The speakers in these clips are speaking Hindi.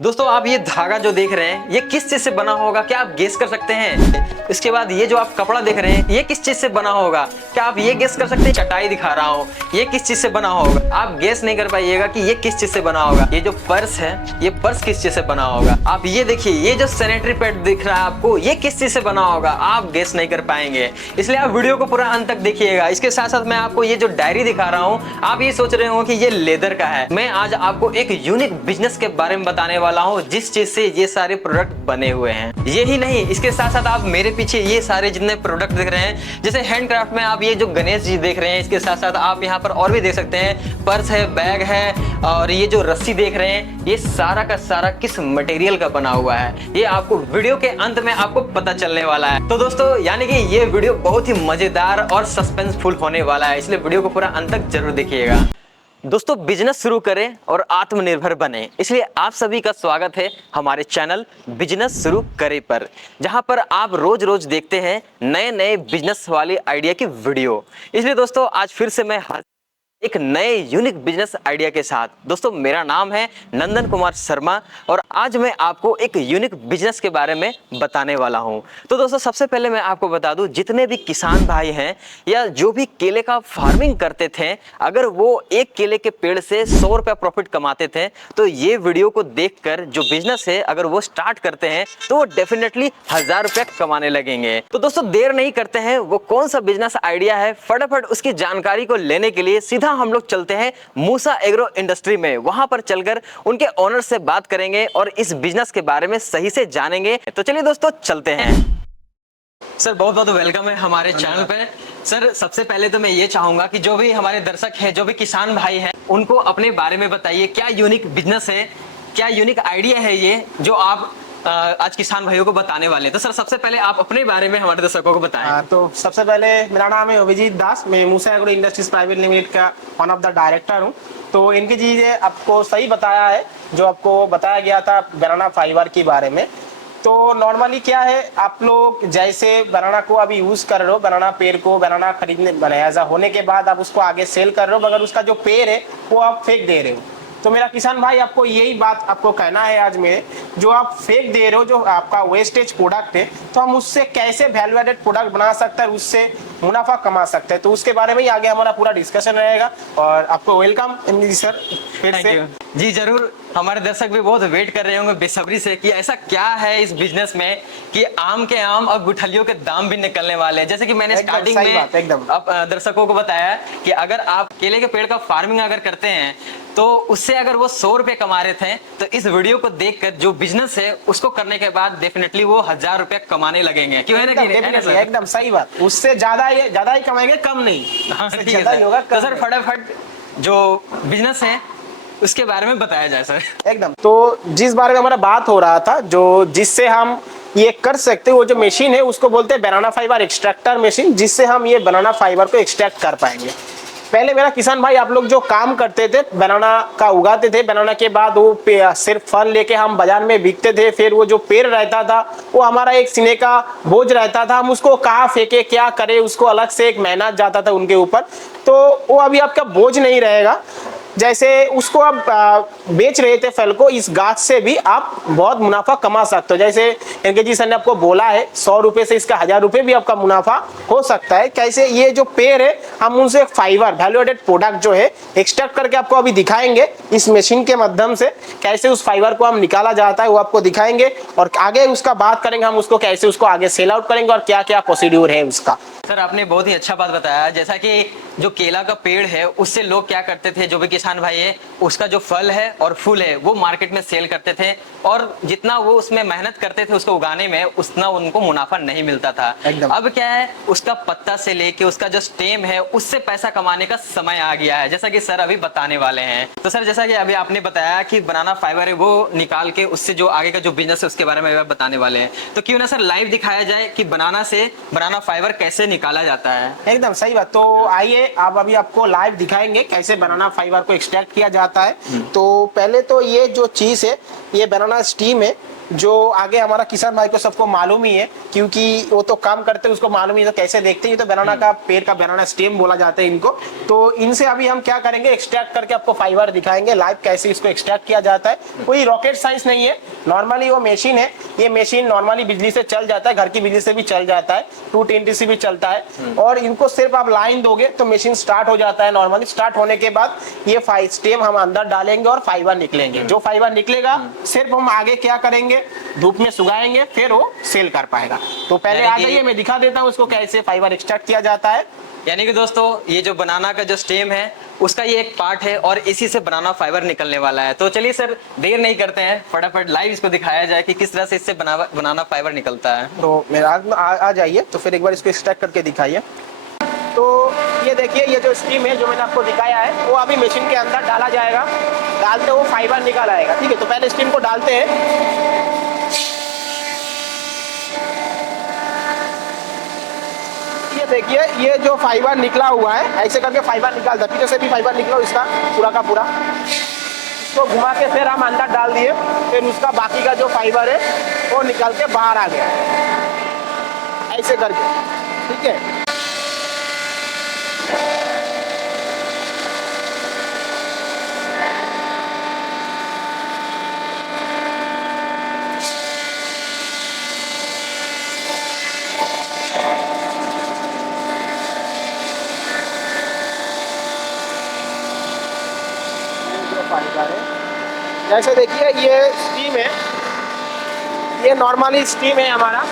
दोस्तों आप ये धागा जो देख रहे हैं ये किस चीज से बना होगा, क्या आप गेस कर सकते हैं? इसके बाद ये जो आप कपड़ा देख रहे हैं ये किस चीज से बना होगा, क्या आप ये गेस कर सकते हैं? चटाई दिखा रहा हूँ, ये किस चीज से बना होगा? आप गेस नहीं कर पाइएगा कि ये किस चीज से बना होगा। ये जो पर्स है ये पर्स किस चीज से बना होगा। आप ये देखिए, ये जो सैनिटरी पैड दिख रहा है आपको, ये किस चीज से बना होगा, आप गेस नहीं कर पाएंगे। इसलिए आप वीडियो को पूरा अंत तक देखिएगा। इसके साथ साथ मैं आपको ये जो डायरी दिखा रहा हूँ, आप ये सोच रहे हो कि ये लेदर का है। मैं आज आपको एक यूनिक बिजनेस के बारे में बताने वाला हूँ जिस चीज से ये सारे प्रोडक्ट बने हुए हैं। यही नहीं, इसके साथ साथ आप मेरे पीछे ये सारे जितने प्रोडक्ट देख रहे हैं, जैसे हैंडक्राफ्ट में आप ये जो गणेश जी देख रहे हैं, इसके साथ साथ आप यहाँ पर और भी देख सकते हैं, पर्स है, बैग है, और ये जो रस्सी देख रहे हैं ये सारा का सारा किस मटेरियल का बना हुआ है, ये आपको वीडियो के अंत में आपको पता चलने वाला है। तो दोस्तों यानी कि ये वीडियो बहुत ही मजेदार और सस्पेंसफुल होने वाला है, इसलिए वीडियो को पूरा अंत तक जरूर देखिएगा। दोस्तों बिजनेस शुरू करें और आत्मनिर्भर बने, इसलिए आप सभी का स्वागत है हमारे चैनल बिजनेस शुरू करें पर, जहां पर आप रोज रोज देखते हैं नए नए बिजनेस वाली आइडिया की वीडियो। इसलिए दोस्तों आज फिर से मैं एक नए यूनिक बिजनेस आइडिया के साथ। दोस्तों मेरा नाम है नंदन कुमार शर्मा और आज मैं आपको एक यूनिक बिजनेस के बारे में बताने वाला हूं। तो दोस्तों सबसे पहले मैं आपको बता दूं, जितने भी किसान भाई हैं या जो भी केले का फार्मिंग करते थे, अगर वो एक केले के पेड़ से 100 रुपया प्रॉफिट कमाते थे, तो ये वीडियो को देखकर जो बिजनेस है अगर वो स्टार्ट करते हैं तो वो डेफिनेटली 1000 रुपया कमाने लगेंगे। तो दोस्तों देर नहीं करते हैं, वो कौन सा बिजनेस आइडिया है, फटाफट उसकी जानकारी को लेने के लिए सीधा हम लोग चलते हैं मूसा एग्रो इंडस्ट्री में। वहां पर चलकर उनके ओनर से बात करेंगे और इस बिजनेस के बारे में सही से जानेंगे। तो चलिए दोस्तों चलते हैं। सर बहुत बहुत वेलकम है हमारे चैनल पे। सर सबसे पहले तो मैं ये चाहूंगा कि जो भी हमारे दर्शक हैं, जो भी किसान भाई हैं, उनको अपने बारे में बताइए, क्या यूनिक बिजनेस है, क्या यूनिक आइडिया है ये जो आप आज किसान भाइयों को बताने वाले हैं। तो सर सबसे पहले आप अपने बारे में हमारे दर्शकों को बताएं। तो सबसे पहले मेरा नाम है अभिजीत दास, मैं मूसा एग्रो इंडस्ट्रीज प्राइवेट लिमिटेड का वन ऑफ द डायरेक्टर हूँ। तो इनकी चीज़ें आपको सही बताया है जो आपको बताया गया था बनाना फाइबर के बारे में। तो नॉर्मली क्या है, आप लोग जैसे बनाना को अभी यूज कर रहे हो, बनाना पेड़ को बनाना खरीदने ऐसा होने के बाद आप उसको आगे सेल कर रहे हो, मगर उसका जो पेड़ है वो आप फेंक दे रहे हो। तो मेरा किसान भाई आपको यही बात आपको कहना है आज मेरे, जो आप फेंक दे रहे हो, जो आपका वेस्टेज प्रोडक्ट है, तो हम उससे कैसे वैल्यू एडेड प्रोडक्ट बना सकते हैं, उससे मुनाफा कमा सकते हैं। तो उसके बारे में ही आगे हमारा पूरा डिस्कशन रहेगा और आपको वेलकम जी सर फिर से। जी जरूर, हमारे दर्शक भी बहुत वेट कर रहे होंगे बेसब्री से कि ऐसा क्या है इस बिजनेस में कि आम के आम और गुठलियों के दाम भी निकलने वाले हैं। जैसे कि मैंने स्टार्टिंग में दर्शकों को बताया कि अगर आप केले के पेड़ का फार्मिंग अगर करते हैं तो उससे अगर वो 100 रुपए कमा रहे थे, तो इस वीडियो को देखकर जो बिजनेस है उसको करने के बाद डेफिनेटली वो 1000 रुपए कमाने लगेंगे। क्यों है ना कि एकदम सही बात, उससे ज्यादा ही कमाएंगे, कम नहीं। ज्यादा ही होगा। तो सर फटाफट जो बिजनेस है उसके बारे में बताया जाए सर। एकदम, तो जिस बारे में हमारा बात हो रहा था, जो जिससे हम ये कर सकते हैं, वो जो मशीन है उसको बोलते हैं बनाना फाइबर एक्सट्रैक्टर मशीन, जिससे हम ये बनाना फाइबर को एक्सट्रैक्ट कर पाएंगे। पहले मेरा किसान भाई आप लोग जो काम करते थे, बनाना का उगाते थे, बनाना के बाद वो सिर्फ फल लेके हम बाजार में बिकते थे, फिर वो जो पेड़ रहता था वो हमारा एक सीने का बोझ रहता था, हम उसको कहाँ फेंके क्या करें, उसको अलग से एक मेहनत जाता था उनके ऊपर। तो वो अभी आपका बोझ नहीं रहेगा। जैसे उसको आप बेच रहे थे फल को, इस गाछ से भी आप बहुत मुनाफा कमा सकते हो। जैसे इनके जी सर ने आपको बोला है 100 रुपए से इसका 1000 रुपए भी आपका मुनाफा हो सकता है। कैसे, ये जो पेड़ है हम उनसे फाइबर वैल्यू एडेड प्रोडक्ट जो है एक्सट्रैक्ट करके आपको अभी दिखाएंगे इस मशीन के माध्यम से। कैसे उस फाइबर को हम निकाला जाता है वो आपको दिखाएंगे और आगे उसका बात करेंगे हम उसको कैसे उसको आगे सेल आउट करेंगे और क्या क्या प्रोसीड्यूर है उसका। सर आपने बहुत ही अच्छा बात बताया। जैसा कि जो केला का पेड़ है उससे लोग क्या करते थे, जो भी किसान भाई है, उसका जो फल है और फूल है वो मार्केट में सेल करते थे और जितना वो उसमें मेहनत करते थे उसको उगाने में, उतना उनको मुनाफा नहीं मिलता था। अब क्या है, उसका पत्ता से लेके उसका जो स्टेम है उससे पैसा कमाने का समय आ गया है, जैसा कि सर अभी बताने वाले हैं। तो सर जैसा कि अभी आपने बताया कि बनाना फाइबर है वो निकाल के उससे जो आगे का जो बिजनेस है उसके बारे में बताने वाले हैं, तो क्यों ना सर लाइव दिखाया जाए कि बनाना से बनाना फाइबर कैसे निकाला जाता है। एकदम सही बात। तो आइए आप अभी आपको लाइव दिखाएंगे कैसे बनाना फाइबर को एक्सट्रैक्ट किया जाता है। तो पहले तो ये जो चीज है ये बनाना स्टीम है, जो आगे हमारा किसान भाई को सबको मालूम ही है, क्योंकि वो तो काम करते हैं, उसको मालूम ही है। तो कैसे देखते हैं, तो बनाना का पेड़ का बनाना स्टेम बोला जाता है इनको। तो इनसे अभी हम क्या करेंगे, एक्सट्रैक्ट करके आपको फाइबर दिखाएंगे लाइव कैसे इसको एक्सट्रैक्ट किया जाता है। कोई रॉकेट साइंस नहीं है, नॉर्मली वो मशीन है। ये मशीन नॉर्मली बिजली से चल जाता है, घर की बिजली से भी चल जाता है, 220 से भी चलता है। और इनको सिर्फ आप लाइन दोगे तो मशीन स्टार्ट हो जाता है। नॉर्मली स्टार्ट होने के बाद ये स्टेम हम अंदर डालेंगे और फाइबर निकलेंगे। जो फाइबर निकलेगा सिर्फ हम आगे क्या करेंगे, धूप में सुखाएंगे, फिर वो सेल कर पाएगा। तो पहले आ जाइए, मैं दिखा देता हूँ उसको कैसे फाइबर एक्सट्रैक्ट किया जाता है। यानी कि दोस्तों ये जो बनाना का जो स्टेम है उसका ये एक पार्ट है और इसी से बनाना फाइबर निकलने वाला है। तो चलिए सर देर नहीं करते हैं, फटाफट लाइव इसको दिखाया जाए कि किस तरह से इससे बनाना फाइबर निकलता है। तो मेरा आ जाइए, तो फिर एक बार इसको एक्सट्रैक्ट करके दिखाइए। तो ये देखिए, ये जो स्टीम है जो मैंने आपको दिखाया है वो अभी मशीन के अंदर डाला जाएगा। डालते वो फाइबर निकल आएगा। ठीक है, तो पहले स्टीम को डालते हैं। ये देखिए, ये जो फाइबर निकला हुआ है, ऐसे करके फाइबर निकाल दे। पीछे से भी फाइबर निकला इसका पूरा का पूरा। इसको घुमा के फिर हम अंदर डाल दिए, फिर उसका बाकी का जो फाइबर है वो निकल के बाहर आ गया, ऐसे करके। ठीक है, जैसे देखिए ये स्टीम है, ये नॉर्मली स्टीम है हमारा।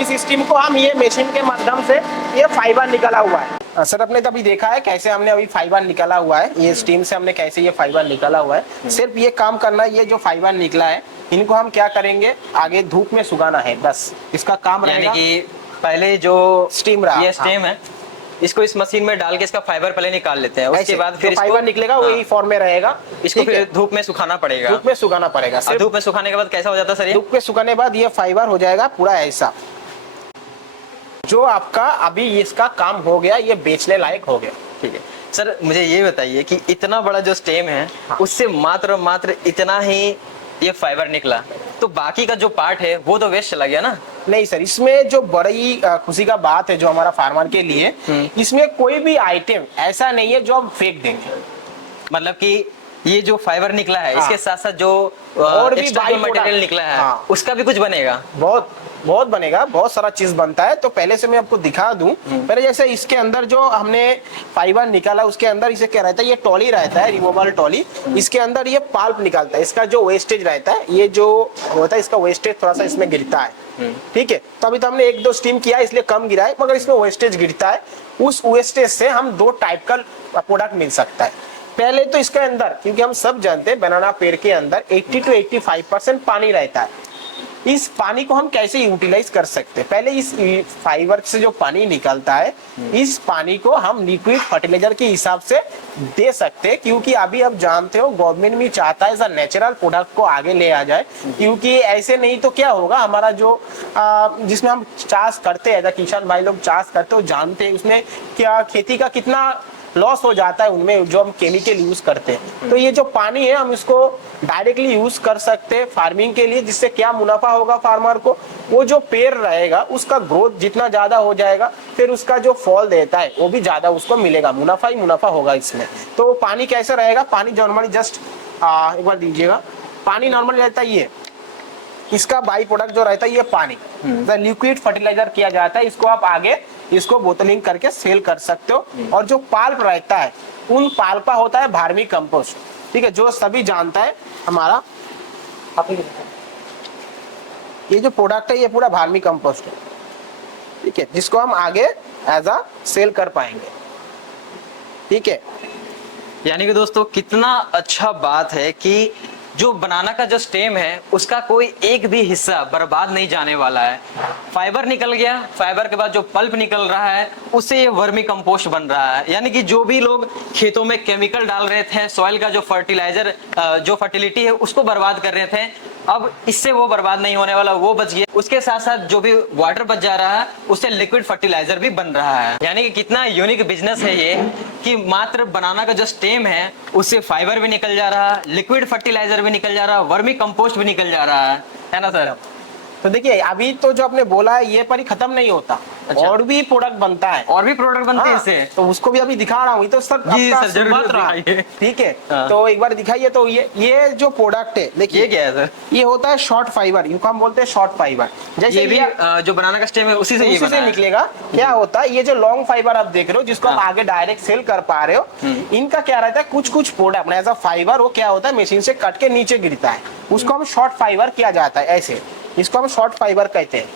इस स्टीम को हम ये मशीन के माध्यम से ये फाइबर निकला हुआ है। सर आपने तो अभी देखा है कैसे हमने अभी फाइबर निकाला हुआ है, ये स्टीम से हमने कैसे ये फाइबर निकाला हुआ है। सिर्फ ये काम करना है, ये जो फाइबर निकला है इनको हम क्या करेंगे, आगे धूप में सुखाना है, बस इसका काम रहेगा। यानी कि पहले जो स्टीम रहा, ये स्टेम है, इसको इस मशीन में डाल के इसका फाइबर पहले निकाल लेते हैं। उसके बाद फिर फाइबर निकलेगा वही फॉर्म में रहेगा। इसको फिर धूप में सुखाना पड़ेगा। धूप में सुखाना पड़ेगा। धूप में सुखाने के बाद कैसा हो जाता है सर? धूप में सुखाने के बाद ये फाइबर हो जाएगा पूरा ऐसा, जो आपका अभी इसका काम हो गया, ये बेचने लायक हो गया। ठीक है सर, मुझे ये बताइए कि इतना बड़ा जो स्टेम है उससे मात्र इतना ही ये फाइबर निकला, तो बाकी का जो पार्ट है वो तो वेस्ट चला गया ना? नहीं सर, इसमें जो बड़ी खुशी का बात है जो हमारा फार्मर के लिए, इसमें कोई भी आइटम ऐसा नहीं है जो हम फेंक देंगे। मतलब कि ये जो फाइबर निकला है, इसके साथ साथ जो और भी मटेरियल निकला है, उसका भी कुछ बनेगा? बहुत बनेगा, बहुत सारा चीज बनता है। तो पहले से मैं आपको दिखा दूं, पहले जैसे इसके अंदर जो हमने फाइबर निकाला उसके अंदर इसे क्या रहता है, ये टॉली रहता है, रिमूवेबल टॉली। इसके अंदर ये पल्प निकालता है, इसका जो वेस्टेज रहता है, ये जो होता है इसका वेस्टेज थोड़ा सा इसमें गिरता है। ठीक है, तो अभी तो हमने 1-2 स्टीम किया इसलिए कम गिरा है, मगर इसमें वेस्टेज गिरता है। उस वेस्टेज से हम 2 टाइप का प्रोडक्ट मिल सकता है। पहले तो इसके अंदर, क्योंकि हम सब जानते हैं बनाना पेड़ के अंदर 80 to 85% पानी रहता है। इस पानी को हम कैसे यूटिलाइज कर सकते हैं, पहले इस फाइबर से जो पानी निकलता है, इस पानी को हम लिक्विड फर्टिलाइजर के हिसाब से दे सकते हैं। क्योंकि अभी आप जानते हो गवर्नमेंट भी चाहता है नेचुरल प्रोडक्ट को आगे ले आ जाए, क्योंकि ऐसे नहीं तो क्या होगा, हमारा जो जिसमें हम चाष करते हैं, किसान भाई लोग चाष करते हो जानते हैं उसमें क्या खेती का कितना लॉस हो जाता है उनमें जो हम केमिकल यूज करते हैं। तो ये जो पानी है हम इसको डायरेक्टली यूज कर सकते हैं फार्मिंग के लिए, जिससे क्या मुनाफा होगा फार्मर को, वो जो पेड़ रहेगा उसका ग्रोथ जितना ज्यादा हो जाएगा, फिर उसका जो फल देता है वो भी ज्यादा उसको मिलेगा, मुनाफा ही मुनाफा होगा इसमें। तो पानी कैसे रहेगा, पानी नॉर्मली जस्ट एक बार दीजिएगा, पानी नॉर्मली रहता है ये, इसका बाई प्रोडक्ट जो रहता है ये पानी लिक्विड फर्टिलाइजर किया जाता है। इसको आप आगे इसको बोतलिंग करके सेल कर सकते हो। और जो पाल्प रहता है उन पाल्पा होता है भार्मी कंपोस्ट। ठीक है, जो सभी जानता है हमारा, ये जो प्रोडक्ट है ये पूरा भार्मी कंपोस्ट है। ठीक है, जिसको हम आगे एज अ सेल कर पाएंगे। ठीक है, यानी कि दोस्तों कितना अच्छा बात है कि जो बनाना का जो स्टेम है उसका कोई एक भी हिस्सा बर्बाद नहीं जाने वाला है। फाइबर निकल गया, फाइबर के बाद जो पल्प निकल रहा है उससे ये वर्मी कंपोस्ट बन रहा है। यानी कि जो भी लोग खेतों में केमिकल डाल रहे थे, सॉइल का जो फर्टिलाइजर जो फर्टिलिटी है उसको बर्बाद कर रहे थे, अब इससे वो बर्बाद नहीं होने वाला, वो बच गया। उसके साथ साथ जो भी वाटर बच जा रहा है उससे लिक्विड फर्टिलाइजर भी बन रहा है। यानी कि कितना यूनिक बिजनेस है ये कि मात्र बनाना का जो स्टेम है उससे फाइबर भी निकल जा रहा है, लिक्विड फर्टिलाइजर भी निकल जा रहा है, वर्मी कंपोस्ट भी निकल जा रहा है। है ना सर? तो देखिए अभी तो जो आपने बोला है ये पर ही खत्म नहीं होता, अच्छा। और भी प्रोडक्ट बनता है। और भी प्रोडक्ट बनते हैं हाँ, इससे? तो उसको भी अभी दिखा रहा हूँ, ये तो सर जी आपका सर, जरूर शुरुआत रहा। दिखाइए। ठीक है, हाँ। तो एक बार दिखाइए। तो ये जो प्रोडक्ट है देखिए, ये क्या है सर? ये होता है शॉर्ट फाइबर, इनको हम बोलते हैं शॉर्ट फाइबर। जैसे ये भी जो बनाना का स्टेम है उसी से ये उसी बना से है? निकलेगा। क्या होता है, ये जो लॉन्ग फाइबर आप देख रहे हो जिसको आप हाँ। आगे डायरेक्ट सेल कर पा रहे हो, इनका क्या रहता है, कुछ कुछ प्रोडक्ट एज अ फाइबर वो क्या होता है मशीन से कट के नीचे गिरता है, उसको हम शॉर्ट फाइबर किया जाता है ऐसे, इसको हम शॉर्ट फाइबर कहते हैं।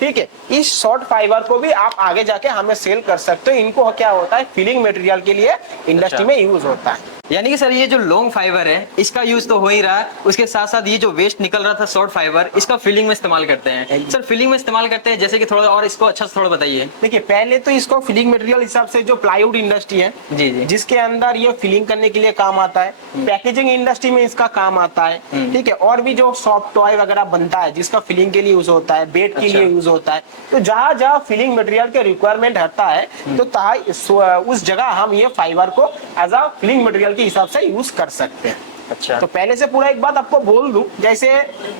ठीक है, इस शॉर्ट फाइबर को भी आप आगे जाके हमें सेल कर सकते हो। इनको क्या होता है फिलिंग मटेरियल के लिए इंडस्ट्री में यूज होता है। यानी कि सर ये जो लॉन्ग फाइबर है इसका यूज तो हो ही रहा है, उसके साथ साथ ये जो वेस्ट निकल रहा था शॉर्ट फाइबर, इसका फिलिंग में इस्तेमाल करते हैं। सर फिलिंग में इस्तेमाल करते हैं जैसे कि थोड़ा और इसको अच्छा से थोड़ा बताइए। देखिए पहले तो इसको फिलिंग मटेरियल हिसाब से जो प्लाईवुड इंडस्ट्री है जी जी। जिसके अंदर ये फिलिंग करने के लिए काम आता है, पैकेजिंग इंडस्ट्री में इसका काम आता है। ठीक है, और भी जो सॉफ्ट टॉय वगैरह बनता है जिसका फिलिंग के लिए यूज होता है, बेड के अच्छा। लिए यूज होता है। तो जहाँ जहाँ फिलिंग मटेरियल के रिक्वायरमेंट रहता है तो उस जगह हम ये फाइबर को एज अ फिलिंग मटेरियल के हिसाब से यूज कर सकते हैं। अच्छा। तो पहले से पूरा एक बात आपको बोल दूं, जैसे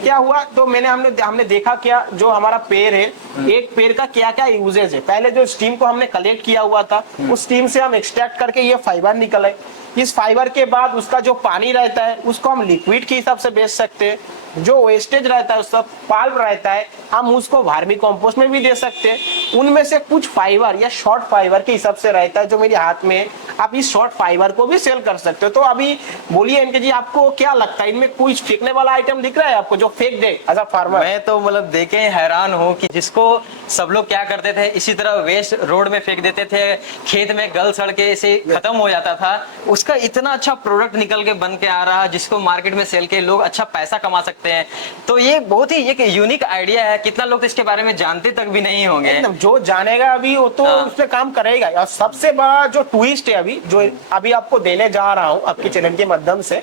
क्या हुआ तो हमने देखा क्या जो हमारा पेड़ है, एक पेड़ का क्या क्या यूजेज है। पहले जो स्टीम को हमने कलेक्ट किया हुआ था, उस स्टीम से हम एक्सट्रैक्ट करके ये फाइबर निकले। इस फाइबर के बाद उसका जो पानी रहता है उसको हम लिक्विड के हिसाब से बेच सकते हैं। जो वेस्टेज रहता है उसका पल्प रहता है हम उसको वर्मी कंपोस्ट में भी दे सकते हैं। उनमें से कुछ फाइबर या शॉर्ट फाइबर के हिसाब से रहता है जो मेरे हाथ में है, आप इस शॉर्ट फाइबर को भी सेल कर सकते हो। तो अभी बोलिए एनके जी आपको क्या लगता है, इनमें कुछ फेंकने वाला आइटम दिख रहा है आपको जो फेंक दे एज अ फार्मर? मैं तो मतलब देखे हैरान हूँ कि जिसको सब लोग क्या करते थे इसी तरह वेस्ट रोड में फेंक देते थे, खेत में गल सड़ के इसे खत्म हो जाता था, उसका इतना अच्छा प्रोडक्ट निकल के बन के आ रहा जिसको मार्केट में सेल के लोग अच्छा पैसा कमा सकते हैं। तो ये बहुत ही एक यूनिक आइडिया है, कितना लोग तो इसके बारे में जानते तक भी नहीं होंगे। एकदम, जो जानेगा अभी वो तो हाँ। उस पे काम करेगा। और सबसे बड़ा जो ट्विस्ट है अभी जो अभी आपको देने जा रहा हूँ आपके चैनल के माध्यम से,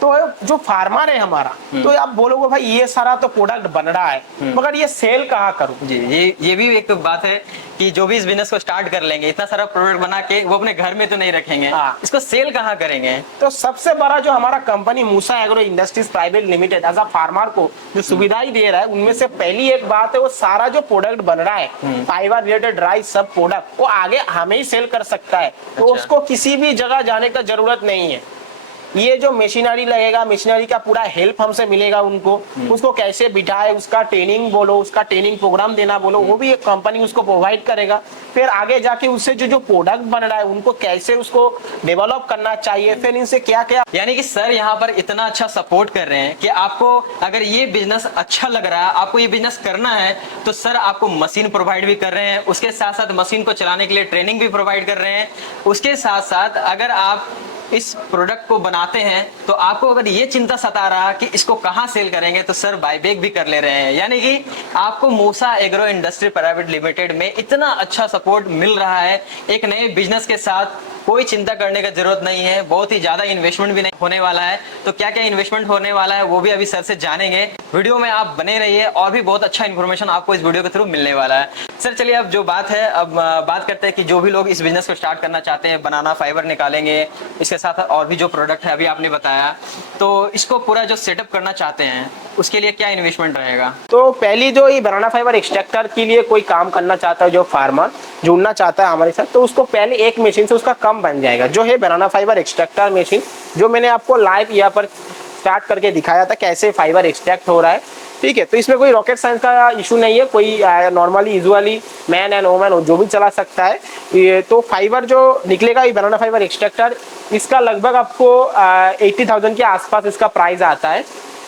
तो जो फार्मर है हमारा, तो आप बोलोगे भाई ये सारा तो प्रोडक्ट बन रहा है मगर ये सेल कहाँ करूँ? जी, ये भी एक बात है कि जो भी इस बिजनेस को स्टार्ट कर लेंगे इतना सारा प्रोडक्ट बना के वो अपने घर में तो नहीं रखेंगे, हाँ। इसको सेल कहाँ करेंगे? तो सबसे बड़ा जो हमारा company Musa agro industries private limited as a farmer को जो सुविधाएं दे रहा है, उनमें से पहली एक बात है वो सारा जो प्रोडक्ट बन रहा है फाइबर रिलेटेड राइस सब प्रोडक्ट वो आगे हमें ही सेल कर सकता है। तो अच्छा। उसको किसी भी जगह जाने का जरूरत नहीं है। ये जो मशीनरी लगेगा, मशीनरी का पूरा हेल्प हमसे मिलेगा उनको, उसको कैसे बिठाए, उसका ट्रेनिंग बोलो, उसका ट्रेनिंग प्रोग्राम देना बोलो, वो भी एक कंपनी उसको प्रोवाइड करेगा। फिर आगे जाके उससे जो प्रोडक्ट बन रहा है उनको कैसे उसको डेवलप करना चाहिए, फिर इनसे क्या क्या। यानी कि सर यहाँ पर इतना अच्छा सपोर्ट कर रहे हैं कि आपको अगर ये बिजनेस अच्छा लग रहा है, आपको ये बिजनेस करना है, तो सर आपको मशीन प्रोवाइड भी कर रहे हैं, उसके साथ साथ मशीन को चलाने के लिए ट्रेनिंग भी प्रोवाइड कर रहे हैं। उसके साथ साथ अगर आप इस प्रोडक्ट को बनाते हैं तो आपको अगर ये चिंता सता रहा कि इसको कहाँ सेल करेंगे, तो सर बायबैक भी कर ले रहे हैं। यानी कि आपको मूसा एग्रो इंडस्ट्री प्राइवेट लिमिटेड में इतना अच्छा सपोर्ट मिल रहा है, एक नए बिजनेस के साथ कोई चिंता करने का जरूरत नहीं है। बहुत ही ज्यादा इन्वेस्टमेंट भी नहीं होने वाला है। तो क्या क्या इन्वेस्टमेंट होने वाला है वो भी अभी सर से जानेंगे। वीडियो में आप बने रहिए और भी बहुत अच्छा इन्फॉर्मेशन आपको इस वीडियो के थ्रू मिलने वाला है। सर चलिए अब जो बात है, अब बात करते हैं कि जो भी लोग इस बिजनेस को स्टार्ट करना चाहते हैं, बनाना फाइबर निकालेंगे, इसके साथ और भी जो प्रोडक्ट है अभी आपने बताया, तो इसको पूरा जो सेटअप करना चाहते हैं उसके लिए क्या इन्वेस्टमेंट रहेगा? तो पहली जो ये बनाना फाइबर एक्सट्रैक्टर के लिए कोई काम करना चाहता है, जो फार्मर जुड़ना चाहता है हमारे साथ, तो उसको पहले एक मशीन से उसका कम बन जाएगा। जो है बनाना फाइबर एक्सट्रैक्टर मशीन, जो मैंने आपको लाइव यहाँ पर स्टार्ट करके दिखाया था कैसे फाइबर एक्सट्रैक्ट हो रहा है। ठीक है, तो इसमें कोई रॉकेट साइंस का इशू नहीं है, कोई normally usually man and woman जो भी चला सकता है। ये तो फाइबर जो निकलेगा ये बनाना फाइबर एक्सट्रैक्टर, इसका लगभग आपको 80,000 के आसपास इसका प्राइस आता है।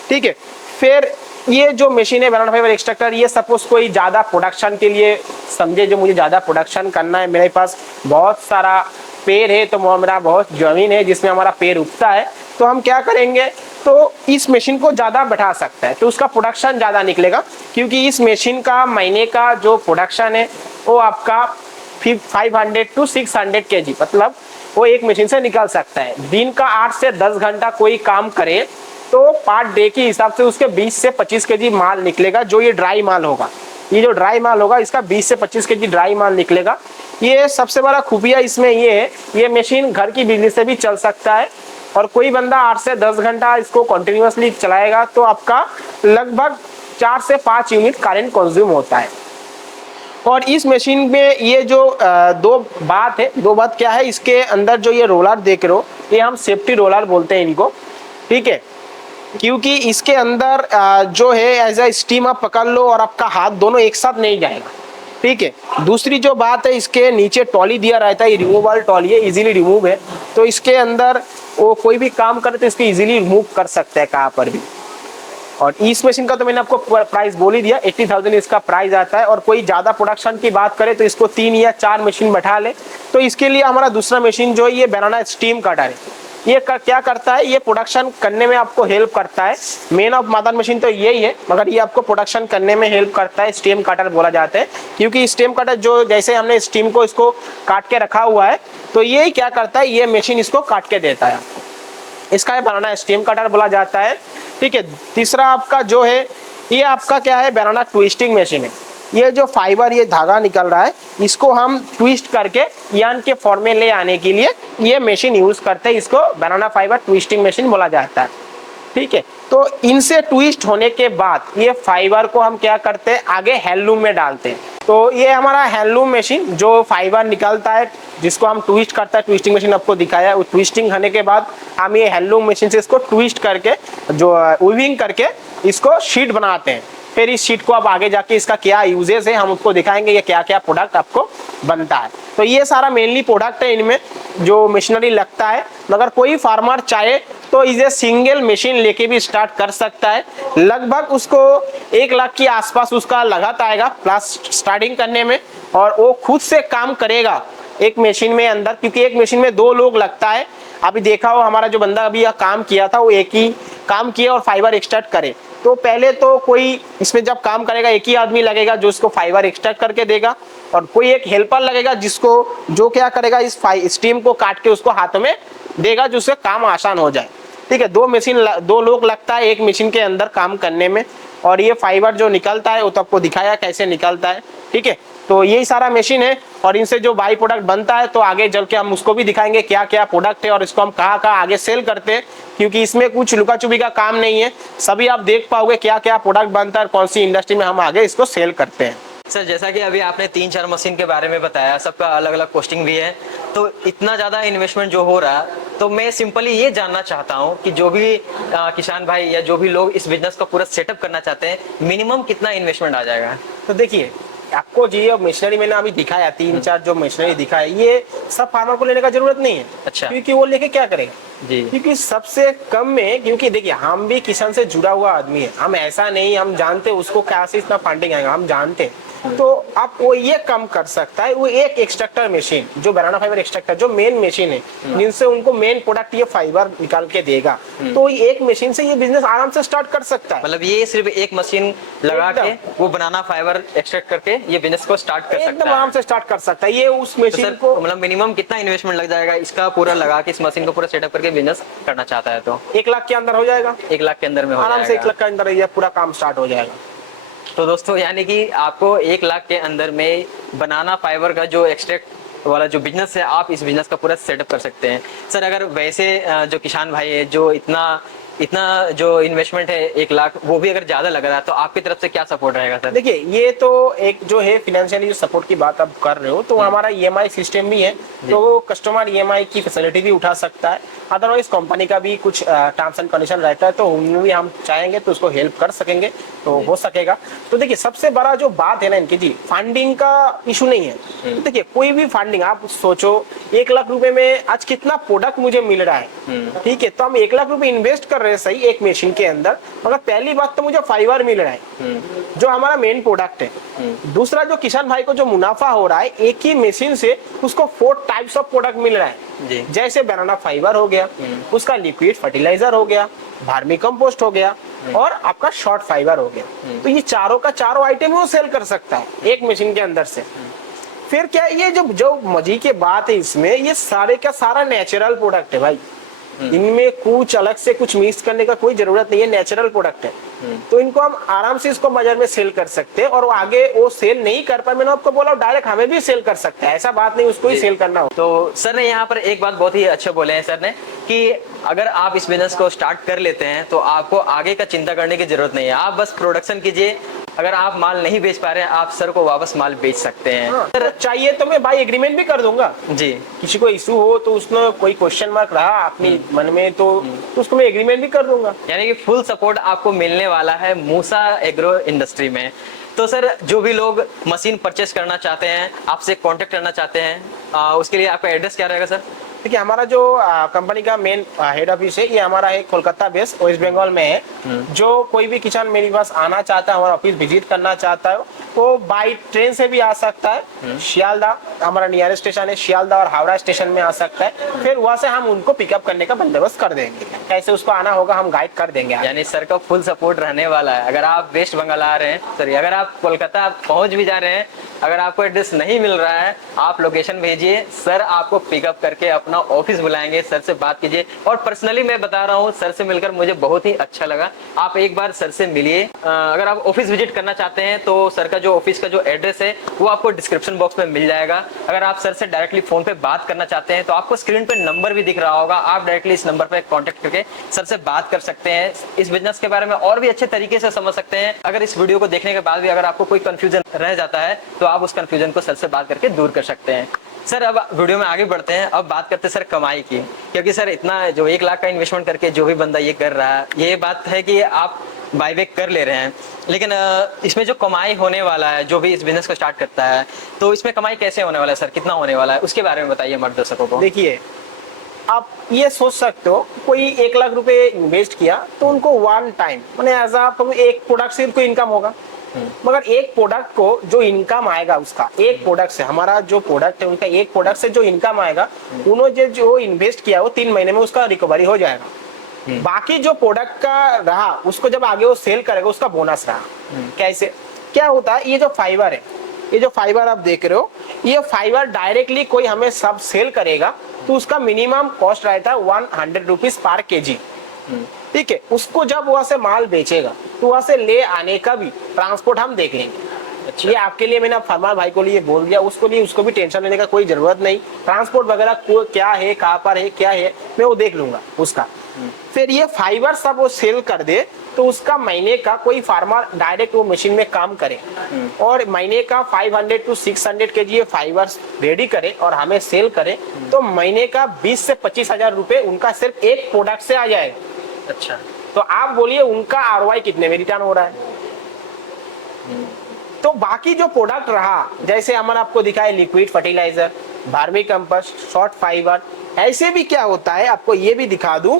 ठीक है, फिर ये जो मशीन है बनाना फाइबर एक्सट्रैक्टर, ये सपोज कोई ज़्यादा प्रोडक्शन के लिए समझे, जो मुझे ज़्यादा प्रोडक्शन करना है, मेरे पास बहुत सारा पेड़ है, तो मेरा बहुत ज़मीन है जिसमें हमारा पेड़ उगता है, तो हम क्या करेंगे, तो इस मशीन को ज़्यादा बैठा सकता है, तो उसका प्रोडक्शन ज़्यादा निकलेगा। क्योंकि इस मशीन का महीने का जो प्रोडक्शन है वो आपका 500 to 600 kg, मतलब वो एक मशीन से निकल सकता है। दिन का 8 से 10 घंटा कोई काम करे तो पर डे के हिसाब से उसके 20 से 25 kg माल निकलेगा। जो ये ड्राई माल होगा, ये जो ड्राई माल होगा इसका 20 से 25 kg ड्राई माल निकलेगा। ये सबसे बड़ा खूबिया इसमें ये है, ये मशीन घर की बिजली से भी चल सकता है, और कोई बंदा 8 से 10 घंटा इसको कंटिन्यूअसली चलाएगा तो आपका लगभग 4 से 5 यूनिट करंट कंज्यूम होता है। और इस मशीन में ये जो दो बात क्या है, इसके अंदर जो ये रोलर देख रहे हो, ये हम सेफ्टी रोलर बोलते हैं इनको, ठीक है, क्योंकि इसके अंदर जो है एज अ स्टीम आप पकड़ लो और आपका हाथ दोनों एक साथ नहीं जाएगा, ठीक है। दूसरी जो बात है, इसके नीचे ट्रॉली दिया रहता है, ये रिमूवेबल ट्रॉली है, इजीली रिमूव है, तो इसके अंदर वो कोई भी काम करे तो इसको इजीली रिमूव कर सकते हैं कहाँ पर भी। और इस मशीन का तो मैंने आपको प्राइस बोल ही दिया, 80,000 इसका प्राइस आता है। और कोई ज़्यादा प्रोडक्शन की बात करे तो इसको 3 या 4 मशीन बैठा ले, तो इसके लिए हमारा दूसरा मशीन जो है ये बनाना स्टीम कटर है। ये क्या करता है, ये प्रोडक्शन करने में आपको हेल्प करता है। मेन ऑफ मदर मशीन तो यही है, मगर ये आपको प्रोडक्शन करने में हेल्प करता है, स्टीम कटर बोला जाता है। क्योंकि स्टीम कटर जो जैसे हमने स्टीम को इसको काट के रखा हुआ है, तो ये क्या करता है, ये मशीन इसको काट के देता है, इसका ये बनाना स्टीम कटर बोला जाता है, ठीक है। तीसरा आपका जो है, ये आपका क्या है, बनाना ट्विस्टिंग मशीन है। ये जो फाइबर, ये धागा निकल रहा है, इसको हम ट्विस्ट करके यार्न के फॉर्म में ले आने के लिए ये मशीन यूज करते हैं, इसको बनाना फाइबर ट्विस्टिंग मशीन बोला जाता है, ठीक है। तो इनसे ट्विस्ट होने के बाद ये फाइबर को हम क्या करते हैं, आगे हैंडलूम में डालते हैं। तो ये हमारा हैंडलूम मशीन जो फाइबर निकलता है, जिसको हम ट्विस्ट करता है, ट्विस्टिंग मशीन आपको दिखाया, वो ट्विस्टिंग होने के बाद हम ये हैंडलूम मशीन से इसको ट्विस्ट करके, जो वीविंग करके इसको शीट बनाते हैं। फिर इस शीट को अब आगे जाके इसका क्या यूजेस है हम उसको दिखाएंगे, ये क्या क्या प्रोडक्ट आपको बनता है। तो ये सारा मेनली प्रोडक्ट है इनमें जो मशीनरी लगता है। मगर कोई फार्मर चाहे तो इसे सिंगल मशीन लेके भी स्टार्ट कर सकता है। लगभग उसको 1 लाख के आसपास उसका लागत आएगा प्लस स्टार्टिंग करने में, और वो खुद से काम करेगा एक मशीन में अंदर, क्योंकि एक मशीन में 2 लोग लगता है। अभी देखा हो हमारा जो बंदा अभी यह काम किया था, वो एक ही काम किया और फाइबर एक्सट्रैक्ट करे। तो पहले तो कोई इसमें जब काम करेगा, एक ही आदमी लगेगा जो इसको फाइबर एक्सट्रैक्ट करके देगा, और कोई एक हेल्पर लगेगा जिसको जो क्या करेगा, इस स्टीम को काट के उसको हाथ में देगा, जिससे काम आसान हो जाए, ठीक है। 2 लोग लगता है एक मशीन के अंदर काम करने में। और ये फाइबर जो निकलता है वो तो आपको दिखाया कैसे निकलता है, ठीक है। तो यही सारा मशीन है, और इनसे जो बाई प्रोडक्ट बनता है तो आगे चल के हम उसको भी दिखाएंगे क्या क्या प्रोडक्ट है और इसको हम कहाँ कहाँ आगे सेल करते हैं, क्योंकि इसमें कुछ लुका छुपी का काम नहीं है, सभी आप देख पाओगे क्या क्या प्रोडक्ट बनता है और कौन सी इंडस्ट्री में हम आगे इसको सेल करते हैं। सर जैसा कि अभी आपने 3-4 मशीन के बारे में बताया, सबका अलग अलग कॉस्टिंग भी है, तो इतना ज़्यादा इन्वेस्टमेंट जो हो रहा है, तो मैं सिंपली ये जानना चाहता हूँ कि जो भी किसान भाई या जो भी लोग इस बिजनेस का पूरा सेटअप करना चाहते हैं, मिनिमम कितना इन्वेस्टमेंट आ जाएगा? तो देखिए, आपको जो मशीनरी मैंने अभी दिखाया, 3-4 जो मशीनरी दिखाया, ये सब फार्मर को लेने का जरूरत नहीं है। अच्छा। क्योंकि वो लेके क्या करेगा जी, क्योंकि सबसे कम में, क्योंकि देखिए हम भी किसान से जुड़ा हुआ आदमी है, हम ऐसा नहीं, हम जानते उसको कैसे इतना फंडिंग आएगा, हम जानते हैं। तो आप वो ये कम कर सकता है, वो एक एक्सट्रैक्टर मशीन जो बनाना फाइबर एक्सट्रैक्टर जो मेन मशीन है, जिनसे उनको मेन प्रोडक्ट ये फाइबर निकाल के देगा, तो एक मशीन से ये बिजनेस आराम से स्टार्ट कर सकता है। मतलब ये सिर्फ एक मशीन लगा के वो बनाना फाइबर एक्सट्रैक्ट करके ये बिजनेस को स्टार्ट कर सकता है, एकदम आराम से स्टार्ट कर सकता है। ये उस मशीन को मतलब मिनिमम कितना इन्वेस्टमेंट लग जाएगा इसका पूरा लगा के, इस मशीन को पूरा सेटअप करके बिजनेस करना चाहता है तो 1 लाख के अंदर हो जाएगा। 1 लाख के अंदर में हो आराम से 1 जाएगा। लाख के अंदर ये पूरा काम स्टार्ट हो जाएगा। तो दोस्तों यानी कि आपको 1 लाख के अंदर में बनाना फाइबर का जो एक्सट्रैक्ट वाला जो बिजनेस है, आप इस बिजनेस का पूरा सेटअप कर सकते हैं। सर अगर वैसे जो किसान भाई है जो इतना जो इन्वेस्टमेंट है 1 लाख, वो भी अगर ज्यादा लग रहा है, तो आपकी तरफ से क्या सपोर्ट रहेगा सर? देखिए, ये तो एक जो है फिनेंशियली जो सपोर्ट की बात आप कर रहे हो, तो हमारा EMI सिस्टम भी है, तो कस्टमर EMI की फैसिलिटी भी उठा सकता है। अदरवाइज कंपनी का भी कुछ टर्म्स एंड कंडीशन रहता है, तो उनमें भी हम चाहेंगे तो उसको हेल्प कर सकेंगे, तो हो सकेगा। तो देखिए, सबसे बड़ा जो बात है ना इनकी जी, फंडिंग का इशू नहीं है। देखिए, कोई भी फंडिंग आप सोचो, 1 लाख रुपए में आज कितना प्रोडक्ट मुझे मिल रहा है, ठीक है, तो हम 1 लाख रुपए इन्वेस्ट कर रहे हैं सही एक मशीन के अंदर, मगर पहली बात तो मुझे फाइबर मिल रहा है जो हमारा मेन प्रोडक्ट है। दूसरा, जो किसान भाई को जो मुनाफा हो रहा है, एक ही मशीन से उसको 4 टाइप्स ऑफ प्रोडक्ट मिल रहा है। जैसे बनाना फाइबर हो गया, उसका लिक्विड फर्टिलाइजर हो गया, वर्मी कंपोस्ट हो गया, और आपका शॉर्ट फाइबर हो गया। तो ये चारों का चारों आइटम वो सेल कर सकता है एक मशीन के अंदर से। फिर क्या, ये जो मजे की बात है इसमें, ये सारे का सारा नेचुरल प्रोडक्ट है भाई, इनमें कुछ अलग से कुछ मिक्स करने का कोई जरूरत नहीं है, नेचुरल प्रोडक्ट है। तो इनको हम आराम से इसको बाजार में सेल कर सकते हैं, और वो आगे वो सेल नहीं कर पाए, मैंने आपको बोला डायरेक्ट हमें भी सेल कर सकते हैं, ऐसा बात नहीं उसको ही सेल करना हो। तो सर ने यहाँ पर एक बात बहुत ही अच्छे बोले हैं सर ने कि अगर आप इस बिजनेस को स्टार्ट कर लेते हैं तो आपको आगे का चिंता करने की जरूरत नहीं है, आप बस प्रोडक्शन कीजिए। अगर आप माल नहीं बेच पा रहे हैं, आप सर को वापस माल बेच सकते हैं। हाँ, सर चाहिए तो मैं बाई एग्रीमेंट भी कर दूंगा जी। किसी को इशू हो तो उसमें कोई क्वेश्चन मार्क रहा अपनी मन में तो उसको मैं एग्रीमेंट भी कर दूंगा। यानी कि फुल सपोर्ट आपको मिलने वाला है मूसा एग्रो इंडस्ट्री में। तो सर जो भी लोग मशीन परचेस करना चाहते हैं, आपसे कांटेक्ट करना चाहते हैं, उसके लिए आपका एड्रेस क्या रहेगा सर? देखिए हमारा जो कंपनी का मेन हेड ऑफिस है, ये हमारा है कोलकाता बेस, वेस्ट बंगाल में है। जो कोई भी किसान मेरे पास आना चाहता है, हमारा ऑफिस विजिट करना चाहता है, वो बाई ट्रेन से भी आ सकता है। शियालदा हमारा नियरेस्ट स्टेशन है, शियालदा और हावड़ा स्टेशन में आ सकता है। फिर वहां से हम उनको पिकअप करने का बंदोबस्त कर देंगे, कैसे उसको आना होगा हम गाइड कर देंगे। यानी सर का फुल सपोर्ट रहने वाला है। अगर आप वेस्ट बंगाल आ रहे हैं, सॉरी अगर आप कोलकाता पहुंच भी जा रहे हैं, अगर आपको एड्रेस नहीं मिल रहा है, आप लोकेशन भेजिए, सर आपको पिकअप करके अपना ऑफिस बुलाएंगे, सर से बात कीजिए। और पर्सनली मैं बता रहा हूँ, सर से मिलकर मुझे बहुत ही अच्छा लगा। आप एक बार सर से मिलिए। अगर आप ऑफिस विजिट करना चाहते हैं तो सर का जो ऑफिस का जो एड्रेस है वो आपको डिस्क्रिप्शन बॉक्स में मिल जाएगा। अगर आप सर से डायरेक्टली फोन पे बात करना चाहते हैं तो आपको स्क्रीन पे नंबर भी दिख रहा होगा, आप डायरेक्टली इस नंबर पे कांटेक्ट करके सर से बात कर सकते हैं। इस बिजनेस के बारे में और भी अच्छे तरीके से समझ सकते हैं। अगर इस वीडियो को देखने के बाद भी अगर आपको कोई कंफ्यूजन रह जाता है तो आप उस कंफ्यूजन को सर से बात करके दूर कर सकते हैं। सर अब वीडियो में आगे बढ़ते हैं, अब बात करते हैं सर कमाई की। क्योंकि सर इतना जो 1 लाख का इन्वेस्टमेंट करके जो भी बंदा ये कर रहा है, ये बात है कि आप बायबैक कर ले रहे हैं, लेकिन इसमें जो कमाई होने वाला है, जो भी इस बिजनेस को स्टार्ट करता है, तो इसमें कमाई कैसे होने वाला है सर, कितना होने वाला है, उसके बारे में बताइए हमारे दर्शकों को। देखिए आप ये सोच सकते हो कोई 1 लाख रुपए इन्वेस्ट किया तो उनको वन टाइम मैंने एज एक प्रोडक्ट से उनको इनकम होगा। मगर एक प्रोडक्ट को जो इनकम आएगा, उसका एक प्रोडक्ट से, हमारा जो प्रोडक्ट है उनका एक प्रोडक्ट से जो इनकम आएगा, उन्होंने जो इन्वेस्ट किया वो 3 महीने में उसका रिकवरी हो जाएगा। बाकी जो प्रोडक्ट का रहा उसको जब आगे वो सेल करेगा उसका बोनस रहा। कैसे क्या होता है, ये जो फाइबर है, ये जो फाइबर आप देख रहे हो, ये फाइबर डायरेक्टली कोई हमें सब सेल करेगा तो उसका मिनिमम कॉस्ट रहता है 100 रुपीज पर केजी। ठीक है, उसको जब वहां से माल बेचेगा तो वहां से ले आने का भी ट्रांसपोर्ट हम देख लेंगे। अच्छा। ये आपके लिए मैंने फरमान भाई को लिए बोल दिया, उसको लिए उसको भी टेंशन लेने का कोई जरूरत नहीं। ट्रांसपोर्ट वगैरह क्या है, कहाँ पर है, क्या है, मैं वो देख लूंगा उसका। फिर ये फाइबर सब वो सेल कर दे तो उसका महीने का कोई फार्मर डायरेक्ट वो मशीन में काम करे और महीने का 500 to 600 kg ये फाइबर रेडी करे और हमें सेल करे, तो महीने का 20 से 25 हजार रुपए उनका सिर्फ एक प्रोडक्ट से आ जाएगा। अच्छा, तो आप बोलिए उनका ROI कितने में रिटर्न हो रहा है। तो बाकी जो प्रोडक्ट रहा, जैसे हमारा आपको दिखाए liquid fertiliser, vermi compost, short fibre, ऐसे भी क्या होता है आपको ये भी दिखा दूं।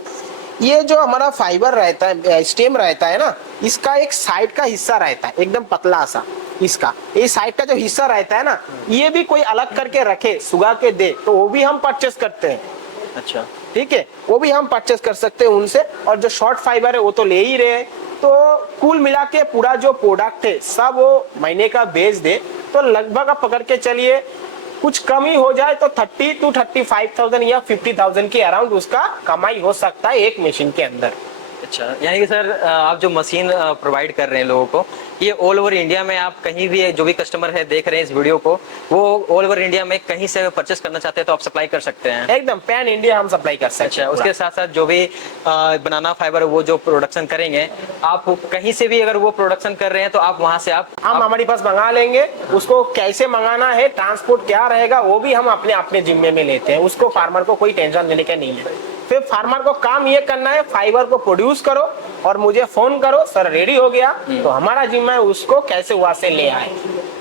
ये जो हमारा फाइबर रहता है, स्टेम रहता है ना, इसका एक साइड का हिस्सा रहता है एकदम पतला सा, इसका ये साइड का जो हिस्सा रहता है ना, ये भी कोई अलग करके रखे, सुगा के दे तो वो भी हम परचेस करते हैं। अच्छा, ठीक है, वो भी हम परचेस कर सकते हैं उनसे। और जो शॉर्ट फाइबर है वो तो ले ही रहे हैं। तो कुल मिला के पूरा जो प्रोडक्ट है सब वो महीने का बेच दे तो लगभग आप पकड़ के चलिए कुछ कम ही हो जाए तो 30 to 35,000 या 50,000 के अराउंड उसका कमाई हो सकता है एक मशीन के अंदर। अच्छा, यानी कि सर आप जो मशीन प्रोवाइड कर रहे हैं लोगों को, ये ऑल ओवर इंडिया में आप कहीं भी जो भी कस्टमर है देख रहे हैं इस वीडियो को, वो ऑल ओवर इंडिया में कहीं से परचेस करना चाहते हैं तो आप सप्लाई कर सकते हैं? एकदम पैन इंडिया हम सप्लाई कर सकते हैं। अच्छा, उसके साथ साथ जो भी बनाना फाइबर वो जो प्रोडक्शन करेंगे, आप कहीं से भी अगर वो प्रोडक्शन कर रहे हैं तो आप वहां से हम हमारे पास मंगा लेंगे। उसको कैसे मंगाना है, ट्रांसपोर्ट क्या रहेगा, वो भी हम अपने अपने जिम्मे में लेते हैं। उसको फार्मर को कोई टेंशन लेने का नहीं है। फिर फार्मर को काम ये करना है, फाइबर को प्रोड्यूस करो और मुझे फोन करो, सर रेडी हो गया, तो हमारा जिम्मा है उसको कैसे वहां से ले आए,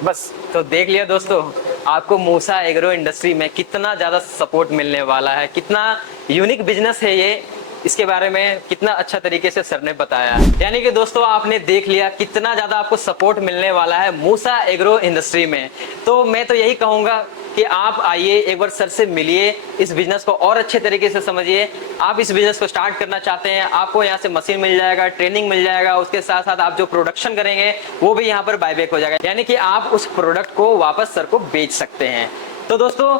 बस। तो देख लिया दोस्तों, आपको मूसा एग्रो इंडस्ट्री में कितना ज्यादा सपोर्ट मिलने वाला है, कितना यूनिक बिजनेस है ये, इसके बारे में कितना अच्छा तरीके से सर ने बताया। यानी कि दोस्तों आपने देख लिया कितना ज्यादा आपको सपोर्ट मिलने वाला है मूसा एग्रो इंडस्ट्री में। तो मैं तो यही कहूंगा कि आप आइए, एक बार सर से मिलिए, इस बिजनेस को और अच्छे तरीके से समझिए। आप इस बिजनेस को स्टार्ट करना चाहते हैं, आपको यहाँ से मशीन मिल जाएगा, ट्रेनिंग मिल जाएगा, उसके साथ साथ आप जो प्रोडक्शन करेंगे वो भी यहाँ पर बायबैक हो जाएगा, यानी कि आप उस प्रोडक्ट को वापस सर को बेच सकते हैं। तो दोस्तों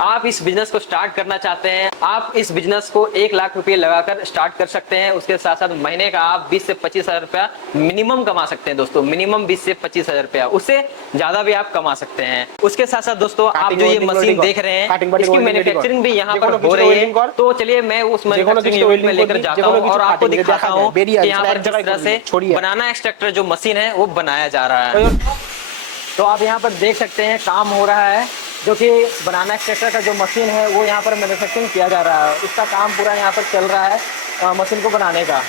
आप इस बिजनेस को स्टार्ट करना चाहते हैं, आप इस बिजनेस को 1 लाख रुपए लगाकर स्टार्ट कर सकते हैं। उसके साथ साथ महीने का आप 20 से 25 हजार रुपया मिनिमम कमा सकते हैं दोस्तों, मिनिमम 20 से 25 हजार रुपया, उससे ज्यादा भी आप कमा सकते हैं। उसके साथ साथ दोस्तों आप जो ये मशीन देख रहे हैं, इसकी मैन्युफैक्चरिंग भी यहाँ पर हो रही है। तो चलिए मैं उस मैन्युफैक्चरिंग यूनिट में लेकर जाता हूँ और आपको दिखाता हूँ कि यहाँ पर किस तरह से बनाना एक्सट्रैक्टर जो मशीन है वो बनाया जा रहा है। तो आप यहाँ पर देख सकते हैं काम हो रहा है, जो कि बनाना एक्सट्रैक्टर का जो मशीन है वो यहाँ पर मैन्युफैक्चरिंग किया जा रहा है। इसका काम पूरा यहाँ पर चल रहा है मशीन को बनाने का।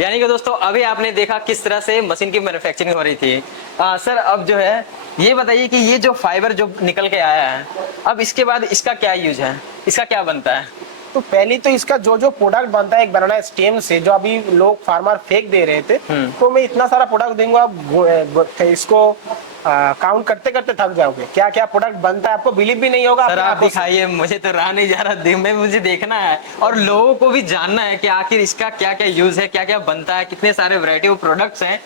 यानी कि दोस्तों अभी आपने देखा किस तरह से मशीन की मैन्युफैक्चरिंग हो रही थी। सर अब जो है ये बताइए कि ये जो फाइबर जो निकल के आया है, अब इसके बाद इसका क्या यूज है, इसका क्या बनता है? तो पहले तो इसका जो जो प्रोडक्ट बनता है एक बनाना स्टेम से, जो अभी लोग फार्मर फेंक दे रहे थे, तो मैं इतना सारा प्रोडक्ट दूंगा, इसको काउंट करते करते थक जाओगे। क्या क्या प्रोडक्ट बनता है आपको बिलीव भी नहीं होगा। सर आप दिखाइए, मुझे तो रहा नहीं जा रहा, में मुझे देखना है और लोगों को भी जानना है कि आखिर इसका क्या क्या यूज है, क्या क्या बनता है, कितने सारे वैरायटी ऑफ प्रोडक्ट्स हैं।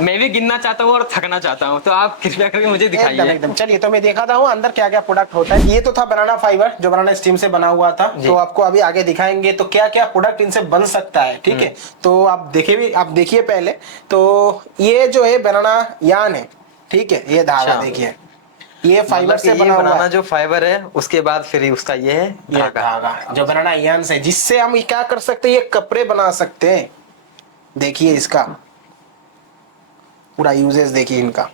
मैं भी गिनना चाहता हूँ और थकना चाहता हूँ, तो आप कृपया करके मुझे दिखाइए। एकदम चलिए, तो मैं दिखाता हूँ अंदर क्या क्या प्रोडक्ट होता है। ये तो था बनाना फाइबर जो बनाना स्टीम से बना हुआ था, तो आपको अभी आगे दिखाएंगे तो क्या क्या प्रोडक्ट इनसे बन सकता है। ठीक है, तो आप देखिए पहले तो ये जो है बनाना यान है। ठीक है, ये धागा देखिए, ये फाइबर से बना हुआ है। जो फाइबर है उसके बाद फिर उसका ये है धागा जो बनाना यान से, जिससे हम क्या कर सकते हैं, ये कपड़े बना सकते हैं। देखिए इसका पूरा यूजेस देखिए इनका।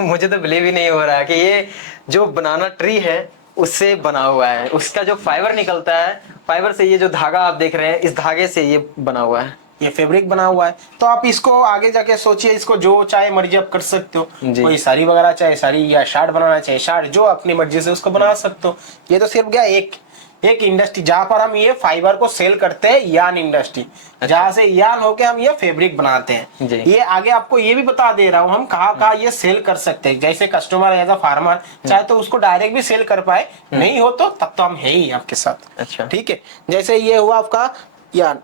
मुझे तो बिलीव ही नहीं हो रहा कि ये जो बनाना ट्री है उससे बना हुआ है। उसका जो फाइबर निकलता है, फाइबर से ये जो धागा आप देख रहे हैं, इस धागे से ये बना हुआ है, ये फैब्रिक बना हुआ है। तो आप इसको आगे जाके सोचिए, इसको जो चाहे मर्जी आप कर सकते हो। कोई साड़ी वगैरह चाहे साड़ी, या शार्ट बनाना चाहे शार्ट, जो अपनी मर्जी से उसको बना सकते हो। ये तो सिर्फ क्या एक इंडस्ट्री जहाँ पर हम ये फाइबर को सेल करते हैं, यान इंडस्ट्री। जहाँ से यान होके हम ये फैब्रिक बनाते हैं। ये आगे आपको ये भी बता दे रहा हूँ हम कहाँ ये सेल कर सकते हैं। जैसे कस्टमर एज अ फार्मर चाहे तो उसको डायरेक्ट भी सेल कर पाए, नहीं हो तो तब तो हम है ही आपके साथ। अच्छा, ठीक है, जैसे ये हुआ आपका यान,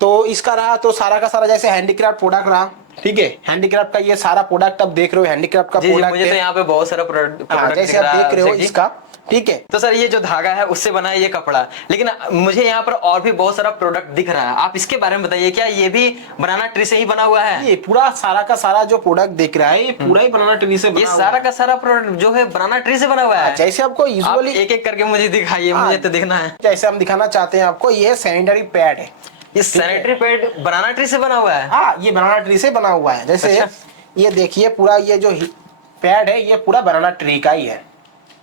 तो इसका रहा तो सारा का सारा जैसे हैंडीक्राफ्ट प्रोडक्ट रहा। ठीक है, हैंडीक्राफ्ट का ये सारा प्रोडक्ट आप देख रहे हो, हैंडीक्राफ्ट का प्रोडक्ट। मुझे तो यहाँ पे बहुत सारा प्रोडक्ट जैसे आप देख रहे हो इसका। ठीक है, तो सर ये जो धागा है उससे बना है ये कपड़ा, लेकिन मुझे यहाँ पर और भी बहुत सारा प्रोडक्ट दिख रहा है, आप इसके बारे में बताइए। क्या ये भी बनाना ट्री से ही बना हुआ है? ये पूरा सारा का सारा जो प्रोडक्ट दिख रहा है, ये पूरा ही बनाना ट्री से बना ये सारा का सारा प्रोडक्ट जो है बनाना ट्री से बना हुआ है। जैसे आपको यूजुअली एक एक करके मुझे दिखाइए, मुझे तो देखना है। जैसे हम दिखाना चाहते हैं आपको, ये सैनिटरी पैड है। ये सैनिटरी पैड बनाना ट्री से बना हुआ है? हाँ, ये बनाना ट्री से बना हुआ है। जैसे ये देखिए पूरा ये जो पैड है ये पूरा बनाना ट्री का ही है।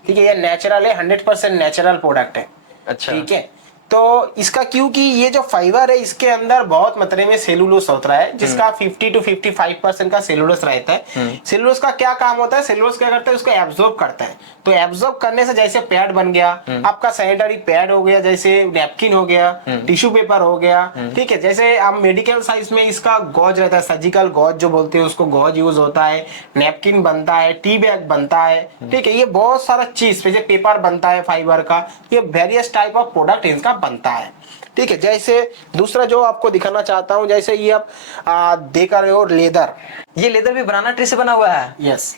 ठीक है, ये नेचुरल है, 100% नेचुरल प्रोडक्ट है। अच्छा, ठीक है, तो इसका क्योंकि ये जो फाइबर है इसके अंदर बहुत मात्रा में सेलुलोस होता है, जिसका 50 to 55% का सेलुलोस रहता है। सेलुलोस का क्या काम होता है, सेलुलोस क्या करता है, उसको एब्जॉर्ब करता है। तो एब्जॉर्ब करने से जैसे पैड बन गया, आपका सैनिटरी पैड हो गया, जैसे नैपकिन हो गया, टिश्यू पेपर हो गया। ठीक है, जैसे आप मेडिकल साइज में इसका गॉज रहता है, सर्जिकल गॉज जो बोलते हैं उसको, गॉज यूज होता है, नैपकिन बनता है, टी बैग बनता है। ठीक है, ये बहुत सारा चीज, जैसे पेपर बनता है फाइबर का, ये वेरियस टाइप ऑफ प्रोडक्ट इनका बनता है। ठीक है, जैसे दूसरा जो आपको दिखाना चाहता हूं, जैसे ये आप देख रहे हो लेदर, ये लेदर भी बनाना ट्री से बना हुआ है। यस,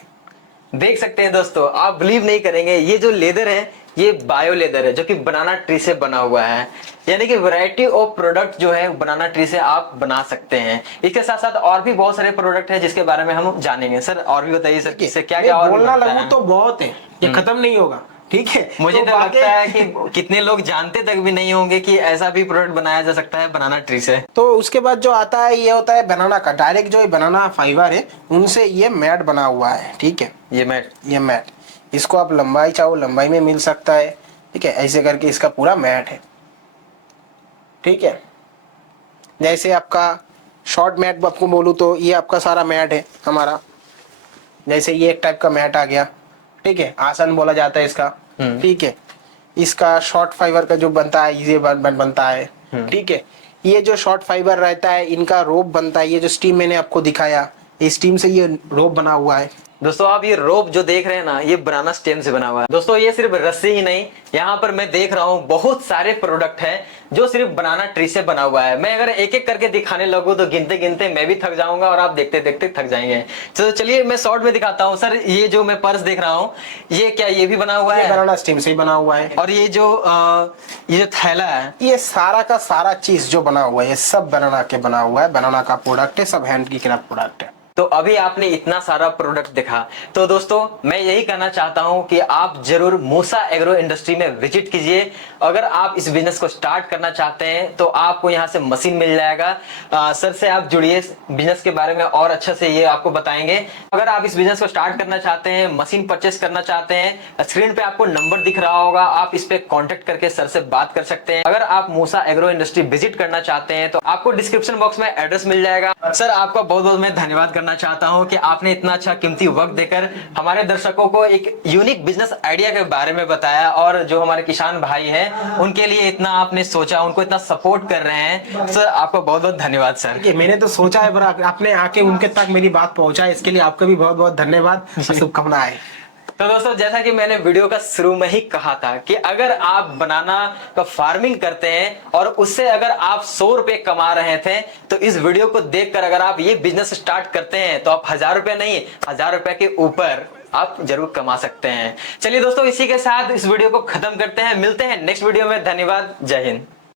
देख सकते हैं दोस्तों, आप बिलीव नहीं करेंगे, ये जो लेदर है ये बायो लेदर है जो कि बनाना ट्री से बना हुआ है। यानी कि वैरायटी ऑफ प्रोडक्ट जो है बनाना ट्री से आप बना सकते हैं। इसके साथ साथ और भी बहुत सारे प्रोडक्ट है जिसके बारे में हम जानेंगे। सर और भी बताइए सर, इससे क्या क्या और बोलना लगूं तो बहुत है, ये खत्म नहीं होगा। ठीक है, मुझे तो लगता है कि कितने लोग जानते तक भी नहीं होंगे कि ऐसा भी प्रोडक्ट बनाया जा सकता है बनाना ट्री से। तो उसके बाद जो आता है ये होता है बनाना का डायरेक्ट, जो बनाना फाइबर है उनसे ये मैट बना हुआ है। ठीक है, ये मैट इसको आप लंबाई चाहो लंबाई में मिल सकता है। ठीक है, ऐसे करके इसका पूरा मैट है। ठीक है, जैसे आपका शॉर्ट मैट आपको बोलूँ तो ये आपका सारा मैट है हमारा। जैसे ये एक टाइप का मैट आ गया। ठीक है, आसन बोला जाता है इसका। ठीक है, इसका शॉर्ट फाइबर का जो बनता है ये बनता है। ठीक है, ये जो शॉर्ट फाइबर रहता है इनका रोप बनता है। ये जो स्टीम मैंने आपको दिखाया, इस स्टीम से ये रोप बना हुआ है। दोस्तों आप ये रोप जो देख रहे हैं ना, ये बनाना स्टेम से बना हुआ है। दोस्तों ये सिर्फ रस्सी ही नहीं, यहाँ पर मैं देख रहा हूँ बहुत सारे प्रोडक्ट हैं जो सिर्फ बनाना ट्री से बना हुआ है। मैं अगर एक एक करके दिखाने लगूँ तो गिनते गिनते मैं भी थक जाऊंगा और आप देखते देखते थक जाएंगे। तो चलिए मैं शॉर्ट में दिखाता हूँ। सर ये जो मैं पर्स देख रहा हूँ, ये क्या ये भी बना हुआ है? बनाना स्टेम से ही बना हुआ है। और ये जो थैला है, ये सारा का सारा चीज जो बना हुआ है ये सब बनाना के बना हुआ है, बनाना का प्रोडक्ट है, सब हैंड की क्राफ्ट प्रोडक्ट है। तो अभी आपने इतना सारा प्रोडक्ट देखा, तो दोस्तों मैं यही कहना चाहता हूं कि आप जरूर मूसा एग्रो इंडस्ट्री में विजिट कीजिए। अगर आप इस बिजनेस को स्टार्ट करना चाहते हैं तो आपको यहां से मशीन मिल जाएगा। सर से आप जुड़िए, बिजनेस के बारे में और अच्छे से ये आपको बताएंगे। अगर आप इस बिजनेस को स्टार्ट करना चाहते हैं, मशीन परचेस करना चाहते हैं, स्क्रीन पे आपको नंबर दिख रहा होगा, आप इस पे कॉन्टेक्ट करके सर से बात कर सकते हैं। अगर आप मूसा एग्रो इंडस्ट्री विजिट करना चाहते हैं तो आपको डिस्क्रिप्शन बॉक्स में एड्रेस मिल जाएगा। सर आपका बहुत बहुत मैं धन्यवाद करना चाहता हूं कि आपने इतना अच्छा कीमती वक्त देकर हमारे दर्शकों को एक यूनिक बिजनेस आइडिया के बारे में बताया, और जो हमारे किसान भाई हैं उनके लिए इतना आपने सोचा, उनको इतना सपोर्ट कर रहे हैं। सर आपका बहुत बहुत धन्यवाद। सर मैंने तो सोचा है पर आपने आके उनके तक मेरी बात पहुंचा, इसके लिए आपका भी बहुत बहुत धन्यवाद, शुभकामनाएं। तो दोस्तों जैसा कि मैंने वीडियो का शुरू में ही कहा था कि अगर आप बनाना का फार्मिंग करते हैं और उससे अगर आप 100 रुपए कमा रहे थे, तो इस वीडियो को देखकर अगर आप ये बिजनेस स्टार्ट करते हैं तो आप 1000 रुपए नहीं, 1000 रुपए के ऊपर आप जरूर कमा सकते हैं। चलिए दोस्तों इसी के साथ इस वीडियो को खत्म करते हैं, मिलते हैं नेक्स्ट वीडियो में। धन्यवाद, जय हिंद।